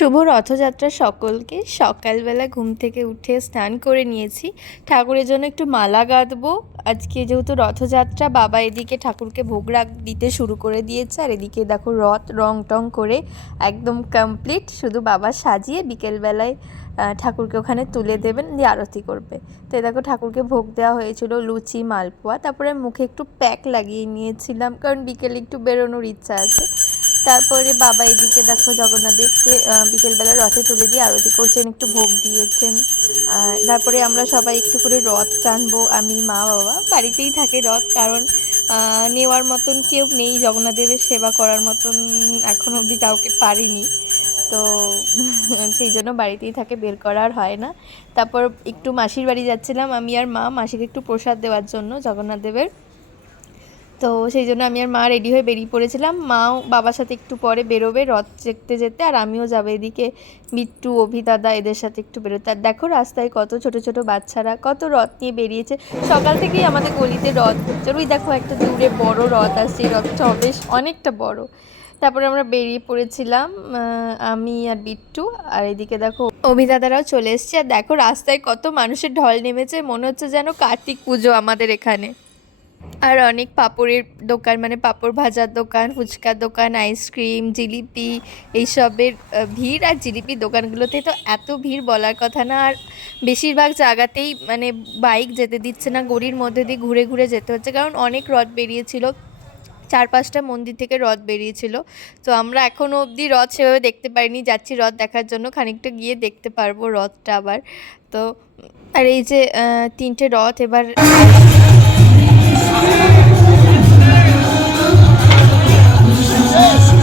শুভ রথযাত্রা সকলকে। সকালবেলা ঘুম থেকে উঠে স্নান করে নিয়েছি। ঠাকুরের জন্য একটু মালা গাঁথবো আজকে যেহেতু রথযাত্রা, বাবা এদিকে ঠাকুরকে ভোগ রাখ দিতে শুরু করে দিয়েছে। আর এদিকে দেখো রথ রং টং করে একদম কমপ্লিট শুধু বাবা সাজিয়ে বিকেলবেলায় ঠাকুরকে ওখানে তুলে দেবেন, দিয়ে আরতি করবে। তো এই দেখো ঠাকুরকে ভোগ দেওয়া হয়েছিল, লুচি, মালপোয়া। তারপরে মুখে একটু প্যাক লাগিয়ে নিয়েছিলাম, কারণ বিকেলে একটু বেরোনোর ইচ্ছা আছে। তারপরে বাবা এদিকে দেখো জগন্নাথদেবকে বিকেলবেলা রথে তুলে দিয়ে আরতি করছেন, একটু ভোগ দিয়েছেন। তারপরে আমরা সবাই একটু করে রথ টানবো, আমি, মা, বাবা, বাড়িতেই থাকে রথ, কারণ নেওয়ার মতন কেউ নেই, জগন্নাথদেবের সেবা করার মতন এখন অবধি কাউকে পারিনি। তো সেই জন্য বাড়িতেই থাকে, বের করা আর হয় না। তারপর একটু মাসির বাড়ি যাচ্ছিলাম, আমি আর মা মাসিকে একটু প্রসাদ দেওয়ার জন্য জগন্নাথদেবের। তো সেই জন্য আমি আর মা রেডি হয়ে বেরিয়ে পড়েছিলাম। মাও বাবার সাথে একটু পরে বেরোবে রথ দেখতে যেতে আর আমিও যাব এদিকে। বিট্টু অভিদাদা এদের সাথে একটু বেরোতে। আর দেখো রাস্তায় কত ছোট ছোট বাচ্চারা, কত রথ নিয়ে বেরিয়েছে। সকাল থেকেই আমাদের গলিতে রথ হচ্ছে ওই দেখো একটা দূরে বড় রথ আসছে। এই রথটাও বেশ অনেকটা বড়। তারপরে আমরা বেরিয়ে পড়েছিলাম আমি আর বিট্টু আর এদিকে দেখো অভিদাদারাও চলে এসছে। আর দেখো রাস্তায় কত মানুষের ঢল নেমেছে। মনে হচ্ছে যেন কার্তিক পুজো আমাদের এখানে। আর অনেক পাঁপড়ের দোকান মানে পাঁপড় ভাজার দোকান, ফুচকার দোকান আইসক্রিম জিলিপি এইসবের ভিড় আর জিলিপির দোকানগুলোতে তো এত ভিড় বলার কথা না। আর বেশিরভাগ জায়গাতেই মানে বাইক যেতে দিচ্ছে না গড়ির মধ্যে দিয়ে ঘুরে ঘুরে যেতে হচ্ছে। কারণ অনেক রথ বেরিয়েছিল, চার পাঁচটা মন্দির থেকে রথ বেরিয়েছিল। তো আমরা এখনও অবধি রথ সেভাবে দেখতে পারিনি, যাচ্ছি রথ দেখার জন্য, খানিকটা গিয়ে দেখতে পারব রথটা আবার। তো, আর এই যে তিনটে রথ এবার Yes.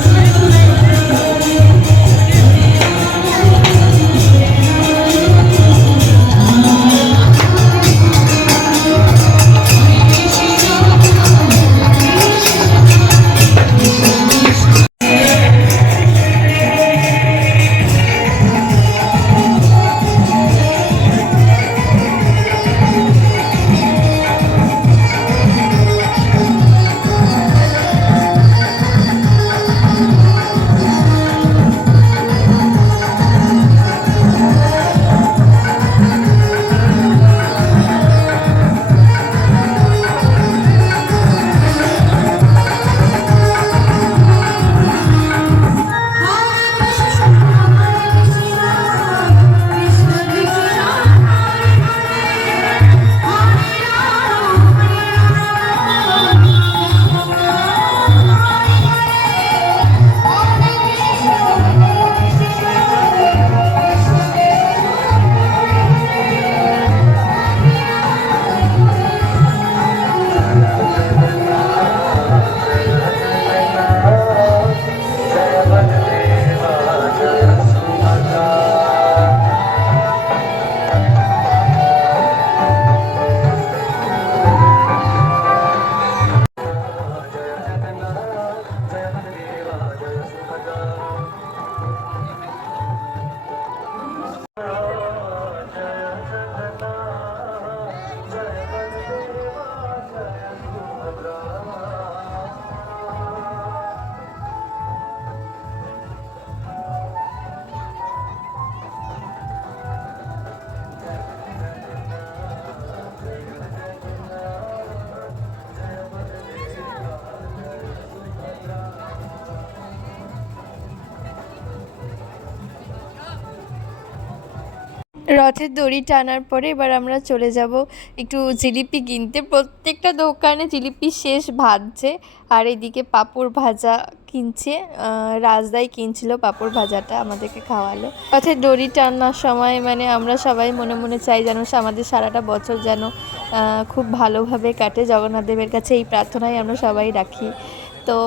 রথের দড়ি টানার পরে এবার আমরা চলে যাব একটু জিলিপি কিনতে। প্রত্যেকটা দোকানে জিলিপি শেষ ভাজছে, আর এদিকে পাঁপড় ভাজা কিনছে রাজদাই কিনছিল পাঁপড় ভাজাটা আমাদেরকে খাওয়ালো। রথের দড়ি টানার সময় মানে আমরা সবাই মনে মনে চাই যেন আমাদের সারাটা বছর যেন খুব ভালোভাবে কাটে। জগন্নাথ দেবের কাছে এই প্রার্থনাই আমরা সবাই রাখি। তো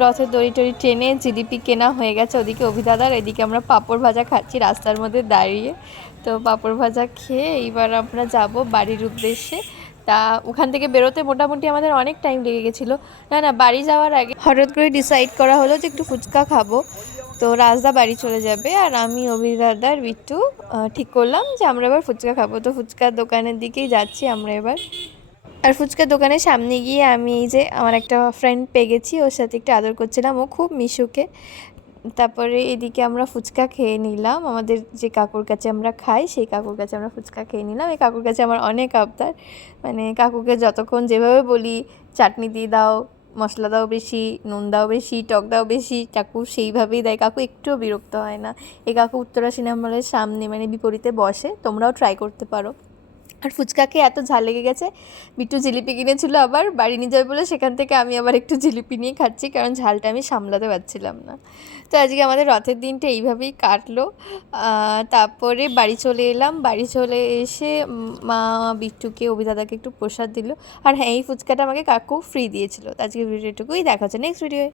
রথের দড়ি টড়ি টেনে জিলিপি কেনা হয়ে গেছে ওদিকে অভিদাদার, এদিকে আমরা পাঁপড় ভাজা খাচ্ছি রাস্তার মধ্যে দাঁড়িয়ে। তো পাঁপড় ভাজা খেয়ে এইবার আমরা যাব বাড়ির উদ্দেশ্যে। তা ওখান থেকে বেরোতে মোটামুটি আমাদের অনেক টাইম লেগে গেছিল। না না, বাড়ি যাওয়ার আগে হঠাৎ করে ডিসাইড করা হলো যে একটু ফুচকা খাব। তো রাজদা বাড়ি চলে যাবে আর আমি অভিদাদার বিট্টু ঠিক করলাম যে আমরা এবার ফুচকা খাব। তো ফুচকার দোকানের দিকেই যাচ্ছি আমরা এবার। আর ফুচকার দোকানের সামনে গিয়ে আমি এই যে আমার একটা ফ্রেন্ড পেয়ে গেছি, ওর সাথে একটু আদর করছিলাম। ও খুব মিশুকে। তারপরে এদিকে আমরা ফুচকা খেয়ে নিলাম। আমাদের যে কাকুর কাছে আমরা খাই, সেই কাকুর কাছে আমরা ফুচকা খেয়ে নিলাম। এই কাকুর কাছে আমার অনেক আবদার। মানে কাকুকে যতক্ষণ যেভাবে বলি, চাটনি দিয়ে দাও, মশলা দাও বেশি, নুন দাও বেশি, টক দাও বেশি, কাকু সেইভাবেই দেয়। কাকু একটুও বিরক্ত হয় না। এই কাকু উত্তরা সিনেমা হলের সামনে মানে বিপরীতে বসে। তোমরাও ট্রাই করতে পারো। আর ফুচকা খেয়ে এত ঝাল লেগে গেছে। বিট্টু জিলিপি কিনেছিল আবার, বাড়ি নিয়ে যাবে বলে সেখান থেকে আমি আবার একটু জিলিপি নিয়ে খাচ্ছি, কারণ ঝালটা আমি সামলাতে পারছিলাম না। তো আজকে আমাদের রথের দিনটা এইভাবেই কাটলো। তারপরে বাড়ি চলে এলাম। বাড়ি চলে এসে মা বিট্টুকে, অভিদাদাকে একটু প্রসাদ দিল। আর হ্যাঁ এই ফুচকাটা আমাকে কাকু ফ্রি দিয়েছিল। তো আজকে ভিডিওটুকুই দেখা হচ্ছে নেক্সট ভিডিও